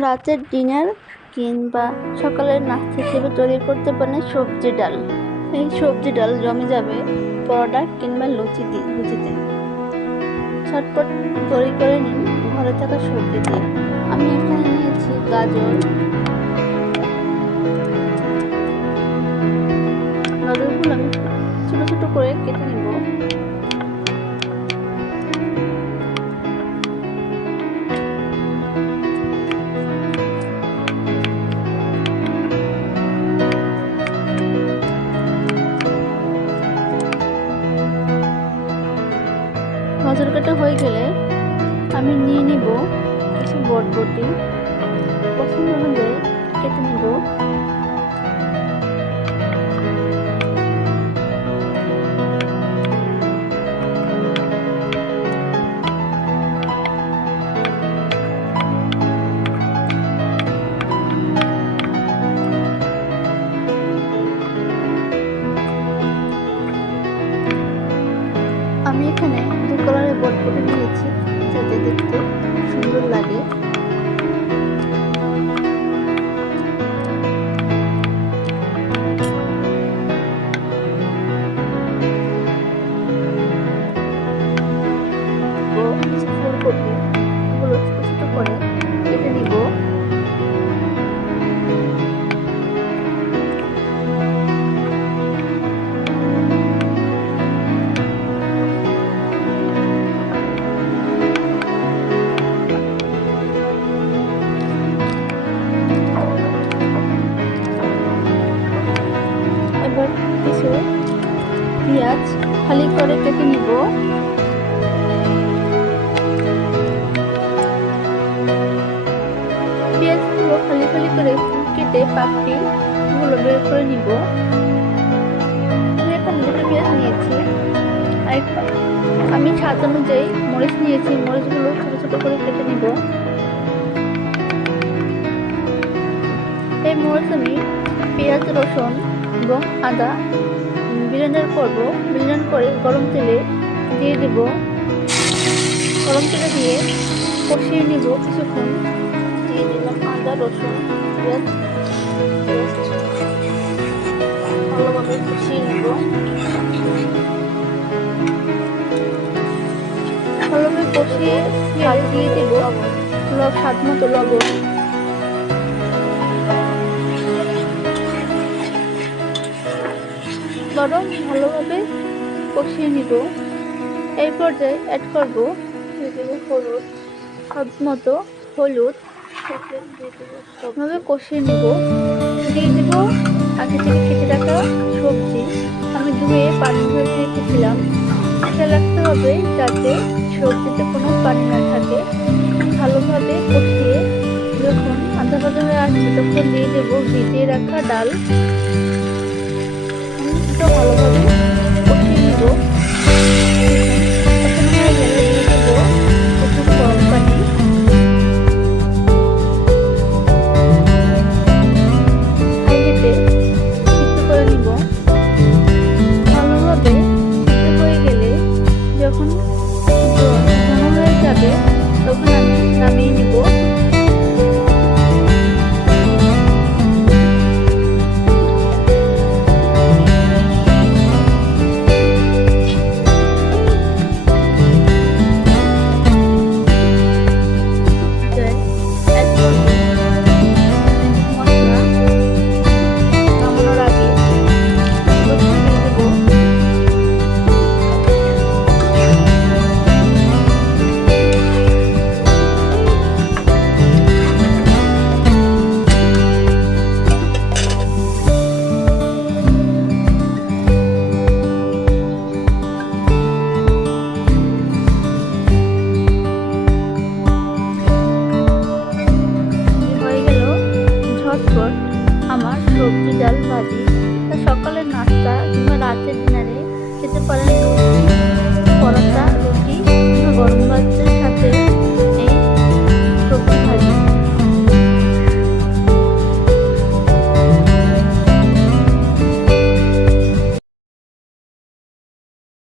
রাতের ডিনার কিংবা সকালের নাস্তা হিসেবে তৈরি করতে পারেন সবজি ডাল। এই সবজি ডাল জমে যাবে পরোটা কিংবা লুচিতে। ঝটপট তৈরি করে নিন ঘরে থাকা সবজি দিয়ে। আমি এখানে নিয়েছি গাজরগুলো আমি ছোট ছোট করে কেটে নিব। গাজর কাটা হয়ে গেলে আমি নিয়ে নিব কিছু বরবটি, পছন্দ অনুযায়ী কেটে নিব। আমি এখানে দু কালারের বরবটি নিয়েছি যাতে দেখতে সুন্দর লাগে। ফুলকপি এগুলো ছোট ছোট করে কেটে নিব। এবার কিছু পেঁয়াজ খালি করে কেটে নিব। পেঁয়াজগুলো খালি খালি করে কেটে পাপড়িগুলো বের করে নিব। আমি এখন দুটো পেঁয়াজ নিয়েছি আর আমি স্বাদ অনুযায়ী মরিচ নিয়েছি, মরিচগুলো ছোট ছোট করে কেটে নিব। এই মরিচ আমি পেঁয়াজ, রসুন এবং আদা ব্লেন্ডার করব। ব্লেন্ডার করে গরম তেলে দিয়ে দেব। গরম তেলে দিয়ে কষিয়ে নিব কিছুক্ষণ। দিয়ে দিলাম আদা, রসুন, পেঁয়াজ ভালোভাবে কষিয়ে নিব। ভালোভাবে কষিয়ে দিয়ে দেব স্বাদ মতো লবণ। গরম ভালোভাবে কষিয়ে নিব। এই পর্যায়ে অ্যাড করব হলুদ, স্বাদ মতো হলুদ ভাবে কষিয়ে নিব। দিয়ে দেব আগে থেকে কেটে রাখা সবজি। আমি ধুয়ে পানি ধরে রেখেছিলাম। খেয়াল রাখতে হবে যাতে সবজিতে কোনো পানি না থাকে। ভালোভাবে কষিয়ে যখন আধা ভাজা হয়ে আসবে তখন দিয়ে দেব ভিজিয়ে রাখা ডাল। ভালোভাবে কষিয়ে নিব।